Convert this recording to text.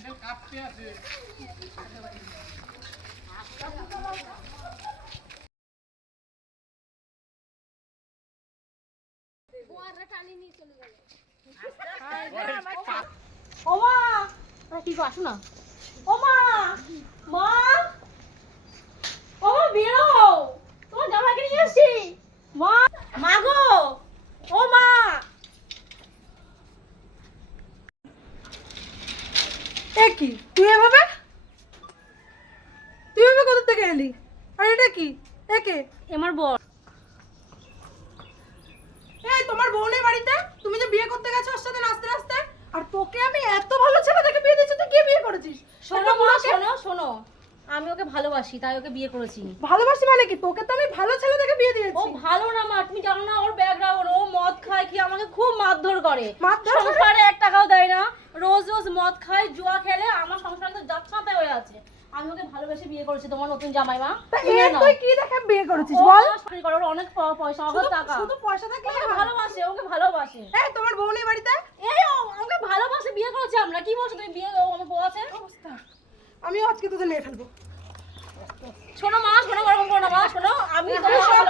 কি গো আসো না। ও মা, মা, ও মা বেরো, তোমার জামাইকে নিয়ে আসছি। মা, মা গো, ও মা। কি তুই এভাবে কোথা থেকে এলি? আর এটা কি? একে আমার বর। এই তোমার বউ নেই বাড়িতে? তুমি যে বিয়ে করতে গেছো ওর সাথে নাচতে নাচতে, আর তোকে আমি এত ভালো ছেলে দেখে বিয়ে দিয়েছি, তুই কি বিয়ে করেছিস? শোনো মা, শোনো শোনো, আমি ওকে ভালোবাসি তাই ওকে বিয়ে করেছি। ভালোবাসি মানে কি? তোকে তো আমি ভালো ছেলে দেখে বিয়ে দিয়েছি। ও ভালো না মা, তুমি জানো না ওর ব্যাকগ্রাউন্ড, ও মদ খায়, কি আমাকে খুব মারধর করে, মারধর করে? সংসারে 1 টাকাও দেয় না, রোজ রোজ মদ খায়, জুয়া খেলে, আমার সংসারে তো যাচ্ছাতে হয়ে আছে। আমি ওকে ভালোবেসে বিয়ে করেছি, তোমার নতুন জামাই মা। তুই কি দেখে বিয়ে করেছিস ও বল? চাকরি করে, ওর অনেক পয়সা, অনেক টাকা, শুধু পয়সা থাকলে ওকে ভালোবাসে, ওকে ভালোবাসে। এই তোমার বউ নেই বাড়িতে? এই ওকে ভালোবাসে, বিয়ে করেছি আমরা। কি বলছো তুমি? বিয়ে আমার বউ আছে। অবস্থা, আমিও আজকে তোদের নিয়ে ফেলবো। শোনো মা, শোনো, ওরকম করো না মা, শোনো, আমি সব